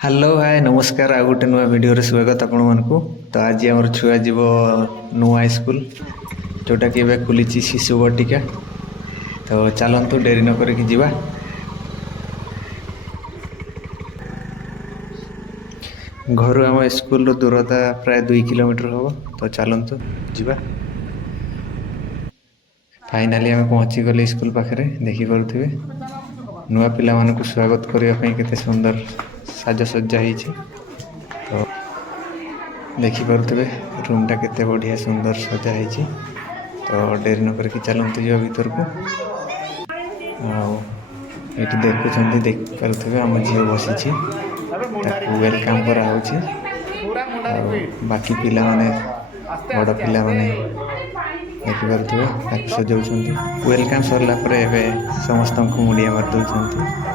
Hello hi नमस्कार आ गोटे नुआ वीडियो रे स्वागत आपण मानकु। तो आज आमर छुआ जीव नुआ स्कूल जोटा कि एबे खुली शिशु बटिका। तो चलतु डेरी न करके जीवा। घर आम स्कूल दूरता प्राय 2 किलोमीटर हम। तो चलतु जीवा। फाइनाली आम पहुँची गले स्कूल पाखे देखी पारे नुआ पिला मानकु स्वागत करने केते सुंदर साजसज्जा होती। तो देखिपे रूमटा केते बढ़िया सुंदर सजा है। तो डेरी न करके चलते जा भीतर को। ये देखिपे आम झील बसी वेलकम करा बाकी पिला माने बड़ पिला माने देखिपे सजाऊँ वेलकम सरला समस्त को मुड़िया मार दौरान।